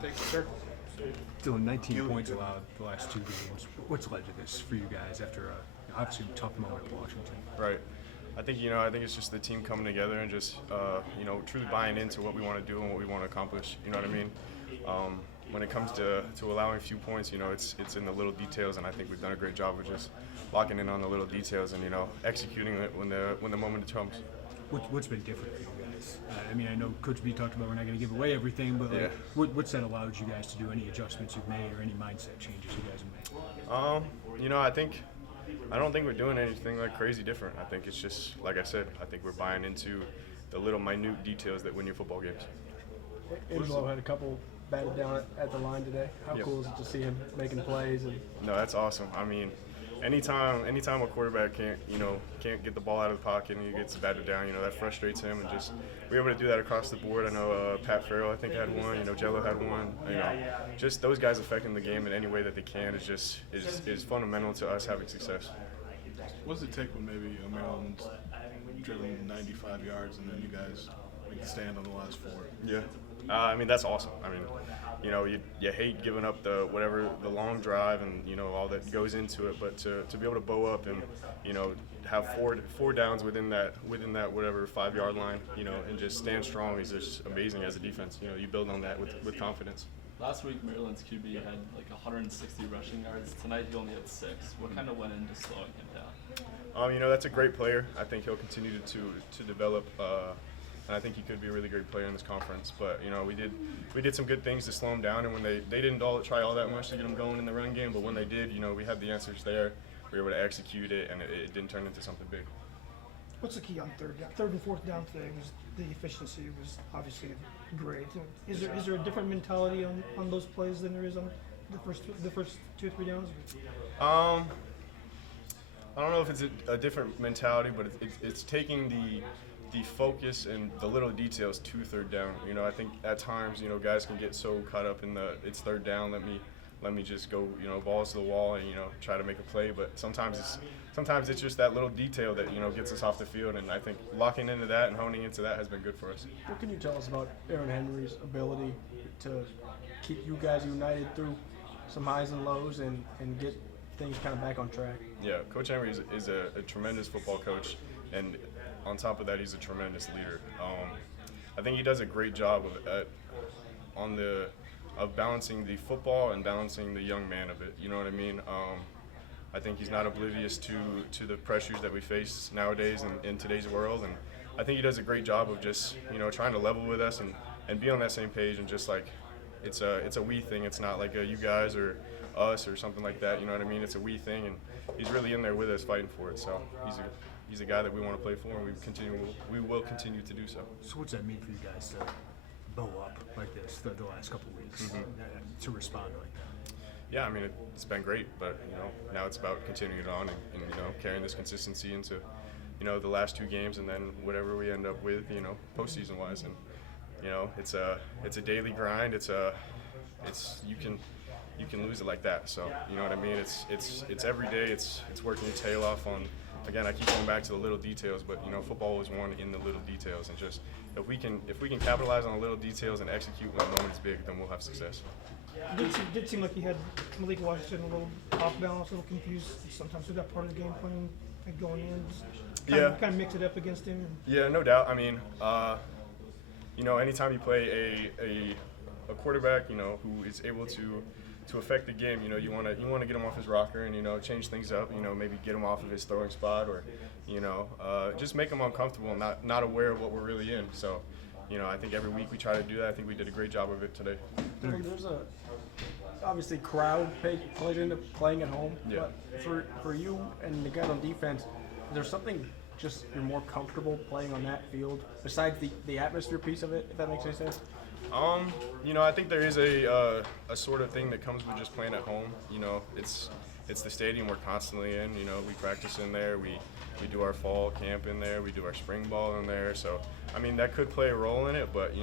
Thank you, sir. Dylan, 19 points allowed the last 2 games. What's led to this for you guys after obviously a tough moment at Washington? Right. I think it's just the team coming together and just truly buying into what we want to do and what we want to accomplish. You know what I mean? When it comes to allowing a few points, it's in the little details, and I think we've done a great job of just locking in on the little details and executing it when the moment comes. What's been different for you guys? I mean, I know Coach B talked about we're not going to give away everything, but like, what's that allowed you guys to do? Any adjustments you've made or any mindset changes you guys have made? I don't think we're doing anything like crazy different. I think it's just, like I said, I think we're buying into the little minute details that win you football games. Angelo had a couple batted down at the line today. How cool is it to see him making plays? No, that's awesome. I mean, anytime a quarterback can't get the ball out of the pocket and he gets batted down, that frustrates him. And just we're able to do that across the board. I know Pat Farrell, I think, had one. Jello had one. Just those guys affecting the game in any way that they can is fundamental to us having success. What does it take when maybe Maryland's driven 95 yards and then you guys stand on the last 4? Yeah. I mean, that's awesome. I mean, you hate giving up the long drive and all that goes into it, but to be able to bow up and have four downs within that whatever 5-yard line, and just stand strong is just amazing as a defense. You build on that with confidence. Last week, Maryland's QB had like 160 rushing yards. Tonight, he only had 6. What kind of went into slowing him down? That's a great player. I think he'll continue to develop. And I think he could be a really great player in this conference. But we did some good things to slow him down, and when they didn't try all that much to get him going in the run game, but when they did, we had the answers there. We were able to execute it, and it didn't turn into something big. What's the key on third and fourth down today? The efficiency was obviously great. Is there a different mentality on those plays than there is on the first 2 or 3 downs? I don't know if it's a different mentality, but it's taking the focus and the little details to third down. I think at times, guys can get so caught up in it's third down, let me just go, balls to the wall and, try to make a play. But sometimes it's just that little detail that, gets us off the field. And I think locking into that and honing into that has been good for us. What can you tell us about Aaron Henry's ability to keep you guys united through some highs and lows and get things kind of back on track? Yeah, Coach Henry is a tremendous football coach. And on top of that, he's a tremendous leader. I think he does a great job of balancing the football and balancing the young man of it. You know what I mean? I think he's not oblivious to the pressures that we face nowadays in today's world, and I think he does a great job of just trying to level with us and be on that same page, and just like it's a we thing. It's not like a you guys or us or something like that. You know what I mean? It's a we thing, and he's really in there with us fighting for it. So he's a guy that we want to play for, and we will continue to do so. So what's that mean for you guys to bow up like this the last couple of weeks, to respond like that? Yeah, I mean, it's been great, but now it's about continuing it on and carrying this consistency into the last 2 games, and then whatever we end up with postseason wise. And it's a daily grind. You can lose it like that. So you know what I mean. It's every day. It's working your tail off on. Again, I keep going back to the little details, but football is won in the little details, and just if we can capitalize on the little details and execute when the moment is big, then we'll have success. It did seem like he had Malik Washington a little off balance, a little confused sometimes with that part of the game plan and going in. Kind of mix it up against him. Yeah, no doubt. I mean, anytime you play a quarterback, who is able to affect the game, you want to get him off his rocker and change things up, maybe get him off of his throwing spot, or just make him uncomfortable and not aware of what we're really in. So I think every week we try to do that. I think we did a great job of it today. There's obviously crowd plays into playing at home, but for you and the guys on defense, is there something just you're more comfortable playing on that field besides the atmosphere piece of it, if that makes any sense? I think there is a sort of thing that comes with just playing at home. It's the stadium we're constantly in. We practice in there. We do our fall camp in there. We do our spring ball in there. So, I mean, that could play a role in it. But,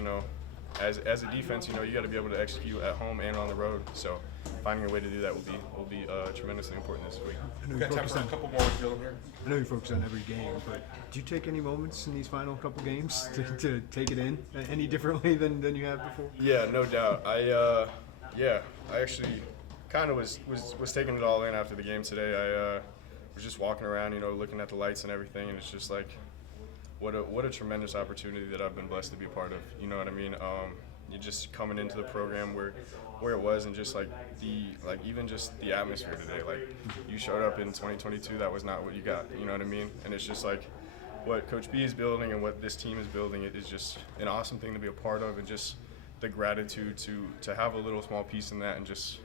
as a defense, you got to be able to execute at home and on the road. So, if finding a way to do that will be tremendously important this week. I know We've you got time focus for a on, couple more with Dylan here. I know you focus on every game, but do you take any moments in these final couple games to take it in any differently than you have before? Yeah, no doubt. I actually kind of was taking it all in after the game today. I was just walking around, looking at the lights and everything, and it's just like, what a tremendous opportunity that I've been blessed to be a part of. You know what I mean? You just coming into the program where it was, and just even just the atmosphere today. Like, you showed up in 2022, that was not what you got. You know what I mean? And it's just like what Coach B is building and what this team is building. It is just an awesome thing to be a part of, and just the gratitude to have a little small piece in that, and just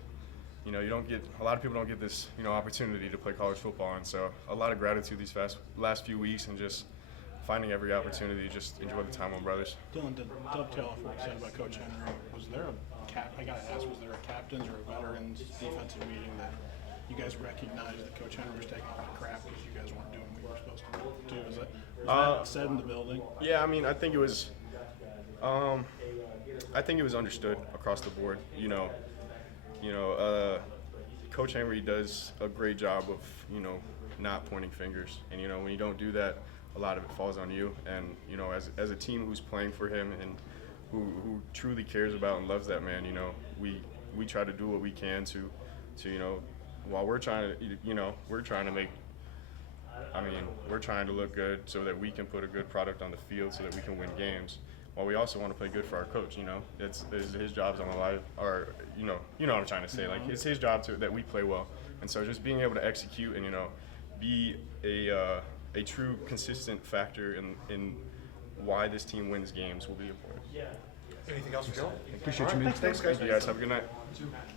you don't get a lot of people don't get this opportunity to play college football, and so a lot of gratitude these last few weeks, and just finding every opportunity to just enjoy the time on brothers. Dylan, to dovetail off what you said about Coach Henry, was there I gotta ask, was there a captain's or a veterans defensive meeting that you guys recognized that Coach Henry was taking a lot of crap because you guys weren't doing what you were supposed to do? Was that said in the building? Yeah, I mean, I think it was understood across the board. Coach Henry does a great job of not pointing fingers, and when you don't do that, a lot of it falls on you. And as a team who's playing for him and who truly cares about and loves that man, we try to do what we can to while we're trying to we're trying to look good so that we can put a good product on the field so that we can win games. While we also want to play good for our coach, it's his job's on the line, or you know what I'm trying to say. Like, it's his job that we play well, and so just being able to execute and be a true consistent factor in why this team wins games will be important. Anything else for Dylan? Appreciate you, man. Thanks, guys. Thank you guys. Have a good night.